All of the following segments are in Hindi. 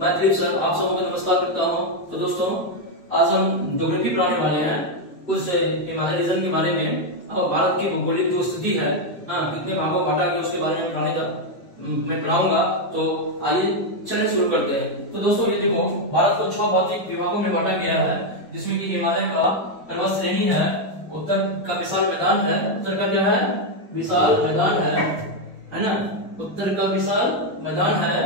मैं दिलीप सर आप सबको का नमस्कार करता हूँ। तो दोस्तों आज हम ज्योग्राफी पढ़ाने वाले हैं कुछ हिमालय रीजन के बारे में और भारत की भौगोलिक जो स्थिति है, कितने भागों बांटा गया उसके बारे में मैं पढ़ाऊंगा। तो आइए चलने शुरू करते हैं। तो दोस्तों ये देखो, भारत को 6 भौतिक विभागों में बांटा गया है, जिसमें कि हिमालय का पर्वत श्रेणी है, उत्तर का विशाल मैदान है, उत्तर का क्या है विशाल मैदान है ना, उत्तर का विशाल मैदान है,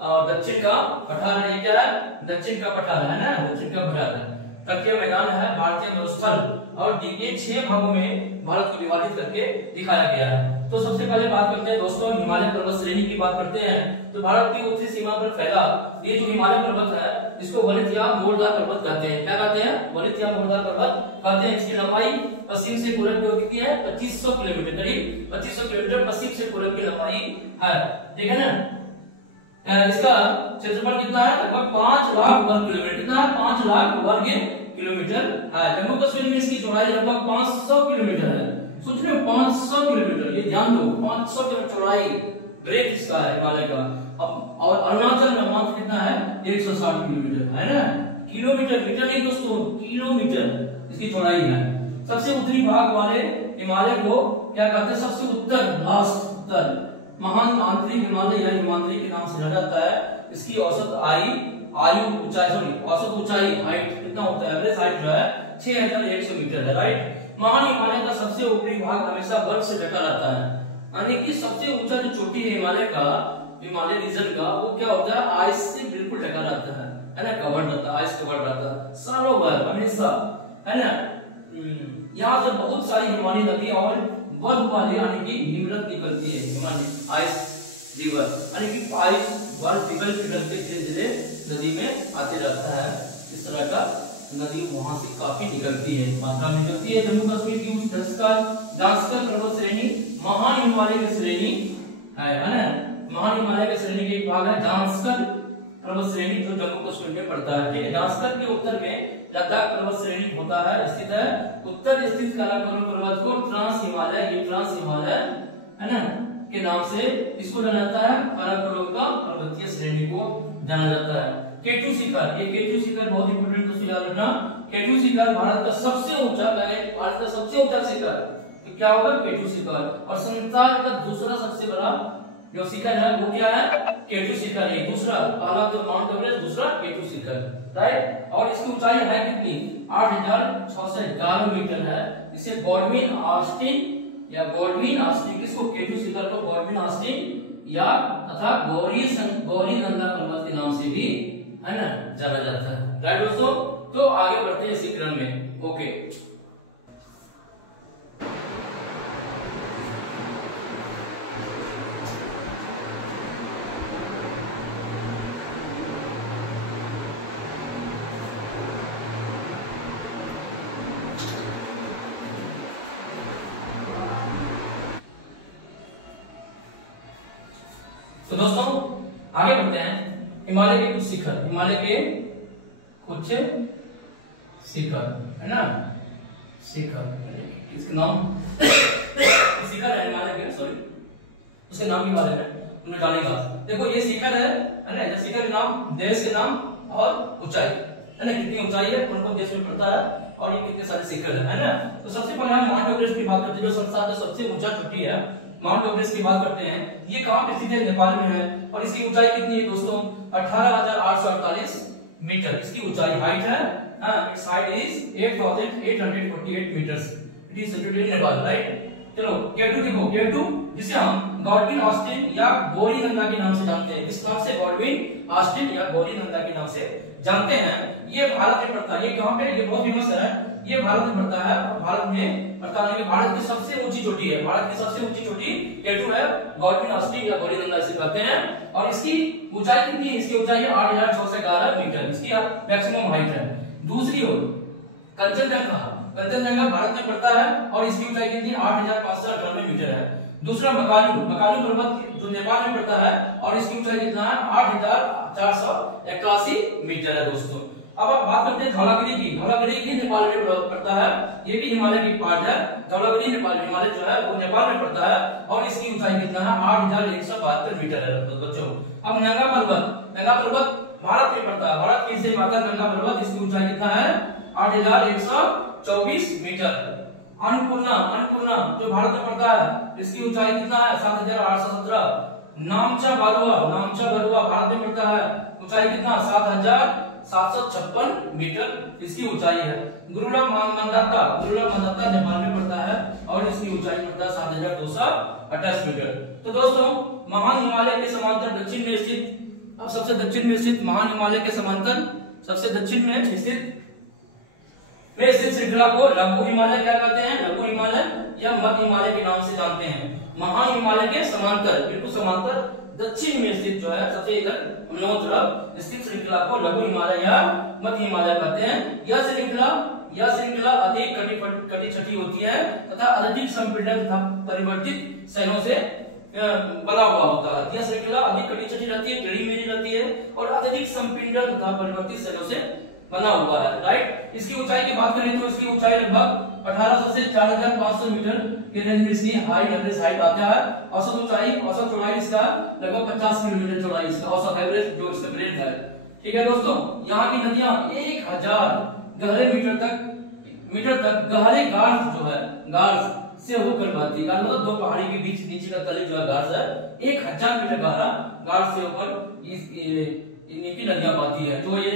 और दक्षिण का पठार है। ये क्या है दक्षिण का पठार है ना, दक्षिण का पठार है। तटीय मैदान है, भारतीय मरुस्थल, और ये 6 भागों में भारत को विभाजित करके दिखाया गया है। तो सबसे पहले बात करते हैं दोस्तों हिमालय पर्वत श्रेणी की बात करते हैं। तो भारत की उत्तरी सीमा पर फैला ये जो हिमालय पर्वत है, इसको वलित या मोरदार पर्वत कहते हैं। क्या कहते हैं? वलित या मोरदार पर्वत कहते हैं। इसकी लंबाई पश्चिम से पूरब की ओर कितनी है? 2500 किलोमीटर, करीब 2500 किलोमीटर पश्चिम से पूरब की लंबाई है, ठीक है ना। इसका क्षेत्रफल कितना है? लगभग 5 लाख वर्ग किलोमीटर। कितना है? 5 लाख वर्ग किलोमीटर है। जम्मू कश्मीर में इसकी चौड़ाई लगभग 500 किलोमीटर है। सोच रहे हो 500 किलोमीटर, ये ध्यान दो, 500 किलोमीटर चौड़ाई ब्रेथ इसका है हिमालय का। अब और अरुणाचल में मात्र कितना है? 160 किलोमीटर है ना, किलोमीटर, मीटर नहीं दोस्तों, किलोमीटर इसकी चौड़ाई है। सबसे उत्तरी भाग वाले हिमालय को क्या कहते हैं? सबसे उत्तर, लास्ट उत्तर महान आंतरिक हिमालय या हिमालय के नाम से जाना जाता है। इसकी औसत आयु ऊंचाई, औसत ऊंचाई हाइट कितना होता है? एवरेज हाइट जो है 6100 मीटर है, राइट। महान हिमालय का सबसे ऊपरी भाग हमेशा बर्फ से ढका रहता है, यानी कि सबसे ऊंचा जो चोटी है हिमालय का, हिमालय रीजन का, वो क्या होता है? आइस से बिल्कुल ढका रहता है ना, कवर्ड रहता है, आइस कवर्ड रहता है सालों भर हमेशा, है ना। यहाँ से बहुत सारी हिमालय नदी और बर्फ वाली यानी कि हिमनद निकलती है, हिमालय आइस रिवर, यानी कि आइस बर्फ पिघल के धीरे धीरे नदी में आते रहता है। इस तरह का नदी वहां से काफी निकलती है, मात्रा में निकलती है। जम्मू कश्मीर की उच्च जांस्कर पर्वत श्रेणी महान हिमालय की श्रेणी है ना, महान हिमालय की श्रेणी के एक भाग है जांस्कर पर्वत श्रेणी, जो जम्मू कश्मीर में पड़ता है, ठीक है। जांस्कर के उत्तर में लद्दाख पर्वत श्रेणी होता है, स्थित है। उत्तर स्थित काराकोरम पर्वत को ट्रांस हिमालय, ये ट्रांस हिमालय है ना के नाम से इसको जाना जाता है। काराकोरम का पर्वतीय श्रेणी को जाना जाता है। केटू शिखर, ये केटू शिखर बहुत इंपोर्टेंट दोस्तों याद रखना। केटू शिखर भारत का सबसे ऊंचा, भारत का सबसे ऊंचा शिखर तो क्या होगा? केटू शिखर। और संसार का दूसरा सबसे बड़ा जो शिखर है वो क्या है? केटू शिखर। ये दूसरा, पहला तो माउंट एवरेस्ट, दूसरा केटू शिखर, राइट। और इसकी ऊंचाई है कितनी? 8611 मीटर है। इसे गॉडविन ऑस्टिन या गॉडविन ऑस्टिन, किसको? केटू शिखर को गॉडविन ऑस्टिन या तथा गौरी नंदा पर्वत के नाम से भी है ना जाना जाता है, राइट दोस्तों। तो आगे बढ़ते हैं इसी क्रम में, ओके। तो दोस्तों आगे बढ़ते हैं। हिमालय के कुछ शिखर, हिमालय के कुछ शिखर है ना, शिखर इसके नाम शिखर है हिमालय के, सॉरी उसके नाम के बारे में तुमने जानेगा। देखो ये शिखर है ना, शिखर के नाम, देश के नाम और ऊंचाई है ना, कितनी ऊंचाई है, कौन कौन देश में पड़ता है और ये कितने सारे शिखर है ना। तो सबसे पहले हम माउंट एवरेस्ट की बात करते हैं, जो संसार का सबसे ऊंचा चोटी है, माउंट एवरेस्ट की बात करते हैं। ये कहां पे स्थित है? नेपाल में है। और इसकी ऊंचाई कितनी है दोस्तों? 18848 मीटर इसकी ऊंचाई, हाइट है। It's height is 8848 meters. It is situated in Nepal, right. चलो केटू देखो, केटू जिसे हम गॉडविन ऑस्टिन या गौरी नंदा के नाम से जानते हैं। किस नाम से? गॉडविन ऑस्टिन या गौरी नंदा के नाम से जानते हैं। ये भारत में पड़ता है। ये कहां पे? ये बहुत फेमस है, ये भारत में पड़ता है। भारत में पड़ता है, भारत की सबसे ऊंची चोटी है, भारत की सबसे ऊंची चोटी केटू है, गॉडविन ऑस्टिन या गौरी नंदा इसे कहते हैं। और इसकी ऊंचाई कितनी है? इसकी ऊंचाई है 8611 मीटर, इसकी मैक्सिमम हाइट है। दूसरी ओर कंचनजंगा, कंचनजंगा भारत में पड़ता है और इसकी ऊंचाई कितनी? 8598 मीटर है। दूसरा मकालू, मकालू पर्वत जो नेपाल में पड़ता है और इसकी ऊंचाई कितना है? 8481 मीटर है दोस्तों। अब आप बात करते हैं धौलागिरी की। धौलागिरी भी नेपाल में पड़ता है, ये भी हिमालय की पार्ट है। धौलागिरी नेपाल, हिमालय जो है वो नेपाल में पड़ता है और इसकी ऊंचाई कितना है? 8172 मीटर है बच्चों। अब नंगा पर्वत, नंगा पर्वत भारत में पड़ता है। भारत की से आता गंगा पर्वत, इसकी ऊंचाई कितना है 8124 मीटर। अन्नपूर्णा, अन्नपूर्णा जो भारत में पड़ता है इसकी ऊंचाई कितना है 7817। नामचा बारुआ, नामचा बारुआ भारत में पड़ता है, ऊंचाई कितना 7756 मीटर इसकी ऊंचाई है। गुरुला मंदाता, गुरुला मंदाता नेपाल में पड़ता है और इसकी ऊंचाई पड़ता है 7228 मीटर। तो दोस्तों महान हिमालय के समांतर दक्षिण में स्थित, अब सबसे दक्षिण में स्थित महान हिमालय के समांतर सबसे दक्षिण में स्थित श्रृंखला को लघु हिमालय क्या कहते हैं, लघु हिमालय या मध्य हिमालय के नाम से जानते हैं। महान हिमालय के समांतर, बिल्कुल समांतर दक्षिण में स्थित जो है सबसे इधर हम लोगों तरफ स्थित श्रृंखला को लघु हिमालय या मध्य हिमालय कहते हैं। यह श्रृंखला अधिक कटी छठी होती है तथा अधिक संपीड़न तथा परिवर्तित शैलों से बना हुआ होता है। यह श्रृंखला अधिक कटी छठी रहती है, टेढ़ी मेढ़ी रहती है और अत्यधिक संपीड़न तथा परिवर्तित शैलों से बना हुआ है। राइट, इसकी ऊंचाई की बात करें तो इसकी ऊंचाई लगभग 1800 से 4500 मीटर के रेंज में इसकी हाइट, एवरेज हाइट आता है। औसत ऊंचाई, औसत चौड़ाई इसका लगभग 50 किलोमीटर चौड़ाई इसका औसत एवरेज जो इसका ग्रेड है। ठीक है दोस्तों, यहाँ की नदियां 1000 गहरे मीटर तक गहरे गार्स जो है गार्स से होकर बहती है। गार्स मतलब दो पहाड़ी के बीच नीचे का तले जो है गार्स है, 1000 मीटर गहरा गार्स से होकर इनकी नदियां बहती है, जो ये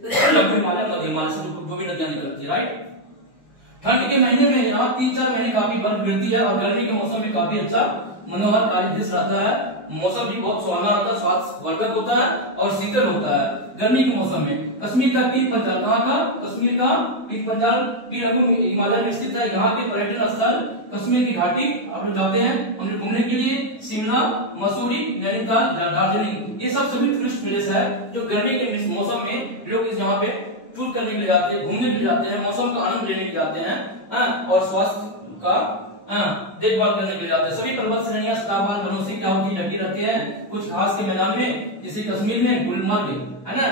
लघु हिमालय मध्य हिमालय से जो भी नदियां निकलती है। राइट, ठंड के महीने में यहाँ 3-4 महीने काफी बर्फ गिरती है और गर्मी के मौसम में काफी अच्छा मनोहरकारी दृश्य रहता है। मौसम भी बहुत सुहाना रहता है, स्वास्थ्यवर्धक होता है और शीतल होता है गर्मी के मौसम में। कश्मीर का पीर पंजाल, कहाँ का कश्मीर का पीर पंजाल भी लघु हिमालय में स्थित है। यहाँ के पर्यटन स्थल कश्मीर की घाटी आप लोग जाते हैं उन्हें घूमने के लिए, शिमला, मसूरी, नैनीताल, दार्जिलिंग, ये सब सभी टूरिस्ट प्लेस है जो गर्मी के मौसम में लोग इस यहाँ पे टूर करने के लिए जाते हैं, घूमने के लिए जाते हैं, मौसम का आनंद लेने के लिए जाते हैं और स्वास्थ्य का देखभाल करने के लिए जाते हैं। सभी पर्वत श्रेणियां सदाबहार वनों से क्या होती ढकी रहती है। कुछ घास के मैदान में, जैसे कश्मीर में गुलमर्ग है ना,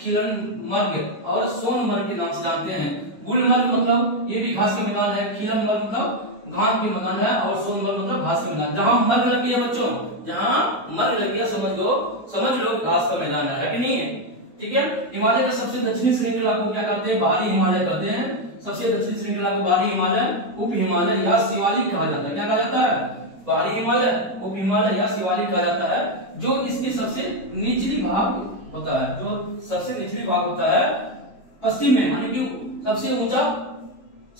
खिलनमर्ग और सोनमर्ग के नाम से जानते हैं। गुलमर्ग मतलब ये भी घास के मैदान है, खिलनमर्ग मतलब घास के मैदान है और सोनमर्ग मतलब घास के मैदान। जहां मर्ग लगी है बच्चों, जहां मर्ग लगी है समझ लो घास का मैदान है कि नहीं है। ठीक है, हिमालय का सबसे दक्षिणी श्रृंखला को क्या कहते हैं, बाहरी हिमालय कहते हैं। सबसे दक्षिणी श्रृंखला को बाहरी हिमालय, उप हिमालय या शिवालिक कहा जाता है। क्या कहा जाता है, बाहरी हिमालय, उप हिमालय या शिवालिक कहा जाता है। जो इसकी सबसे निचली भाग होता है, जो सबसे निचली भाग होता है पश्चिम में, यानी कि सबसे ऊंचा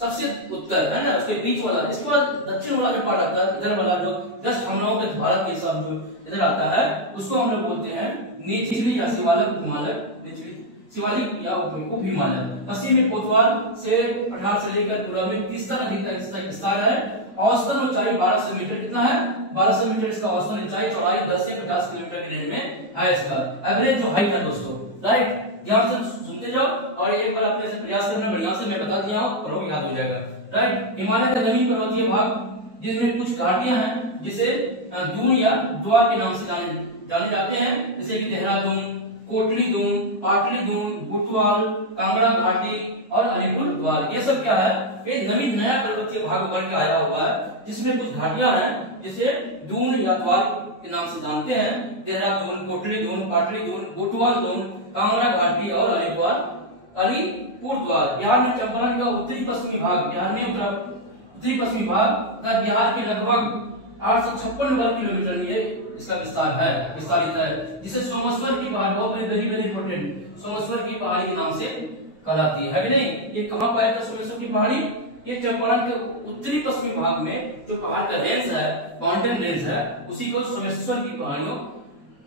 सबसे उत्तर है ना, उसके बीच वाला। इसके बाद दक्षिण वाला जो पार्ट आता है, इधर वाला जो जस्ट हम लोगों के भारत के सब जो इधर आता है उसको हम लोग बोलते हैं निचली या शिवालिक हिमालय, निचली शिवालिक या उप हिमालय। पश्चिम में कोतवाल से 18 से लेकर पूर्व में 30 नदी तक इसका विस्तार है। औसतन ऊंचाई 1200 मीटर, कितना है 1200 मीटर इसका औसतन ऊंचाई, चौड़ाई 10 से 50 किलोमीटर के रेंज में है इसका एवरेज जो हाइट है दोस्तों। राइट, ध्यान से सुनते जाओ और एक बार अपने से प्रयास करना, बढ़िया से मैं बता दिया हूं, पढ़ो याद हो जाएगा। राइट, हिमालय का नवीन पर्वतीय भाग जिसमें कुछ घाटियां हैं जिसे दून या द्वार के नाम से जाने जाते हैं, जैसे कि देहरादून, कोटली दून, पाटली दून, बुटवाल, कांगड़ा घाटी और अलीपुर द्वार। ये सब क्या है, ये नवीन नया पर्वतीय भाग बन के आया हुआ है जिसमें कुछ घाटियां हैं जिसे दून या द्वार के नाम से जानते हैं। देहरादून, कोटली दून, पाटली दून, बुटवाल दून, कांगड़ा घाटी और अलीपुर द्वार। बिहार में चंपारण का उत्तरी पश्चिमी भाग, बिहार में उत्तरी पश्चिमी भाग तथा बिहार के लगभग 856 वर्ग किलोमीटर में इसका विस्तारित है, जिसे सोमेश्वर की पहाड़ी, बहुत वेरी इंपॉर्टेंट, सोमेश्वर की पहाड़ी के नाम से कहलाती है कि नहीं। ये कहां पाया था सोमेश्वर की पहाड़ी, ये चंपारण के उत्तरी पश्चिमी भाग में जो पहाड़ का रेंज है, माउंटेन रेंज है, उसी को सोमेश्वर की पहाड़ियों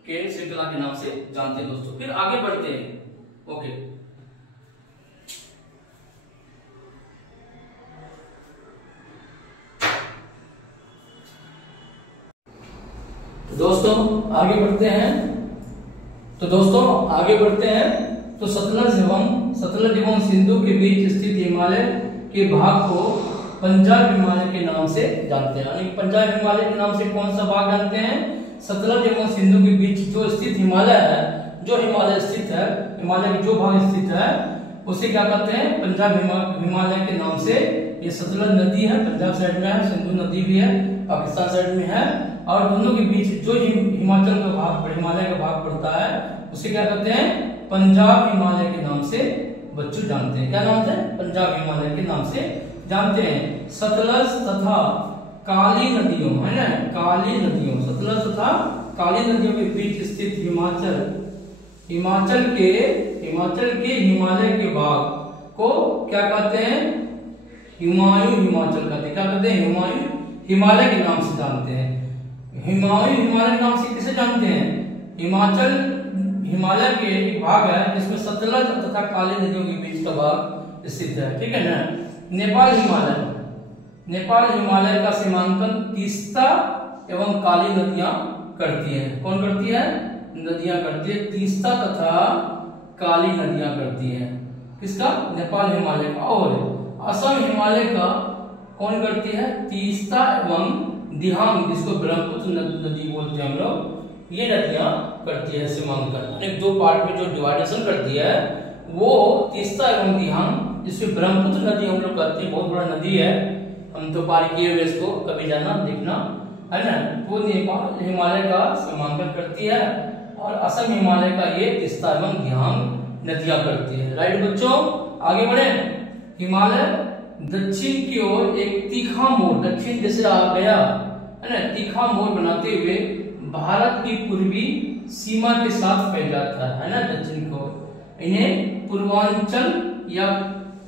के श्रृंखला के नाम से जानते हैं दोस्तों। फिर आगे बढ़ते हैं। ओके दोस्तों आगे बढ़ते हैं। तो सतलज एवं सिंधु के बीच स्थित हिमालय के भाग को पंजाब हिमालय के नाम से जानते हैं। यानी पंजाब हिमालय के नाम से कौन सा भाग जानते हैं, सतलज एवं सिंधु के बीच जो स्थित हिमालय है, जो हिमालय स्थित है, हिमालय के जो भाग स्थित है उसे क्या कहते हैं, पंजाब हिमालय के नाम से। ये सतलज नदी है, पंजाब साइड में है, सिंधु नदी भी है, पाकिस्तान साइड में है, और दोनों के बीच जो हिमाचल का भाग, हिमालय का भाग पड़ता है उसे क्या कहते हैं? पंजाब हिमालय के नाम से बच्चों जानते हैं। क्या नाम से? पंजाब हिमालय के नाम से जानते हैं। सतलज तथा काली नदियों, है ना, काली नदियों, सतलज तथा काली नदियों के बीच स्थित हिमाचल के हिमालय के भाग को क्या कहते हैं? हुमायूं हिमाचल कहते हैं। क्या कहते हैं? हुमायूं हिमालय के नाम से जानते हैं। हुमायूं हिमालय के नाम से किसे जानते हैं? हिमालय के एक भाग है जिसमें सतलज तथा काली नदियों के बीच का भाग स्थित है। ठीक है ना। नेपाल हिमालय का सीमांकन तीस्ता एवं काली नदियां करती हैं। कौन करती है? नदियां करती है। तीस्ता तथा काली नदियां करती हैं। किसका? नेपाल हिमालय का। और असम हिमालय का कौन करती है? तीस्ता एवं दिहांग, जिसको ब्रह्मपुत्र नदी बोलते हैं हम लोग, ये नदियां करती है सीमांकन। एक दो पार्ट में जो डिवाइडेशन करती है वो तीस्ता एवं दिहांग, जिसको ब्रह्मपुत्र नदी हम लोग कहते हैं। बहुत बड़ा नदी है, हम तो पार किए हुए इसको, कभी जाना देखना, है ना। वो नेपाल हिमालय का सीमांकन करती है और असम हिमालय का ये तीस्ता एवं दिहांग नदियां करती है। राइट बच्चों, आगे बढ़े। हिमालय दक्षिण की ओर एक तीखा मोड़, दक्षिण जैसे आ गया, है ना, तीखा मोड़ बनाते हुए भारत की पूर्वी सीमा के साथ फैल जाता है ना, दक्षिण को। इन्हें पूर्वांचल या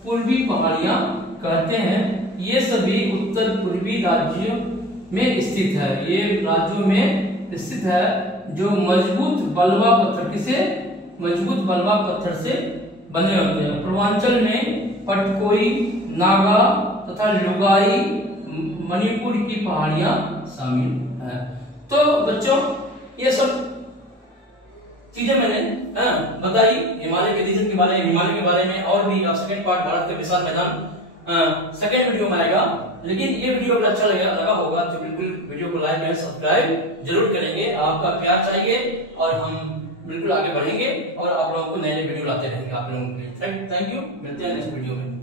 पूर्वी पहाड़ियां कहते हैं। ये सभी उत्तर पूर्वी राज्यों में स्थित है। ये राज्यों में स्थित है जो मजबूत बलुआ पत्थर, किसे? मजबूत बलुआ पत्थर से बने होते हैं। पूर्वांचल में पटकोई, नागा तथा लुगाई, मणिपुर की पहाड़ियां शामिल है। तो बच्चों ये सब चीजें मैंने बताई हिमालय के रीजन के बारे में, हिमालय के बारे में। और भी सेकंड पार्ट भारत के विशाल मैदान सेकंड वीडियो में आएगा। लेकिन ये वीडियो अगर अच्छा लगा होगा तो बिल्कुल वीडियो को लाइक एंड सब्सक्राइब जरूर करेंगे। आपका प्यार चाहिए और हम बिल्कुल आगे बढ़ेंगे और आप लोगों को नए नए वीडियो लाते रहेंगे आप लोगों के लिए। थैंक यू, मिलते हैं नेक्स्ट वीडियो में।